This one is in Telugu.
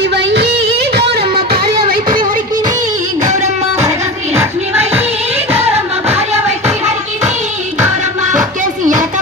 లక్ష్మి వయ్యి గౌరమ్మ భార్య వైతిరి హరికిని గౌరమ్మ లక్ష్మి వయ్యి గౌరమ్మ భార్య వైతిరి హరికిని గౌరమ్మ ఎక్కేసి ఎలక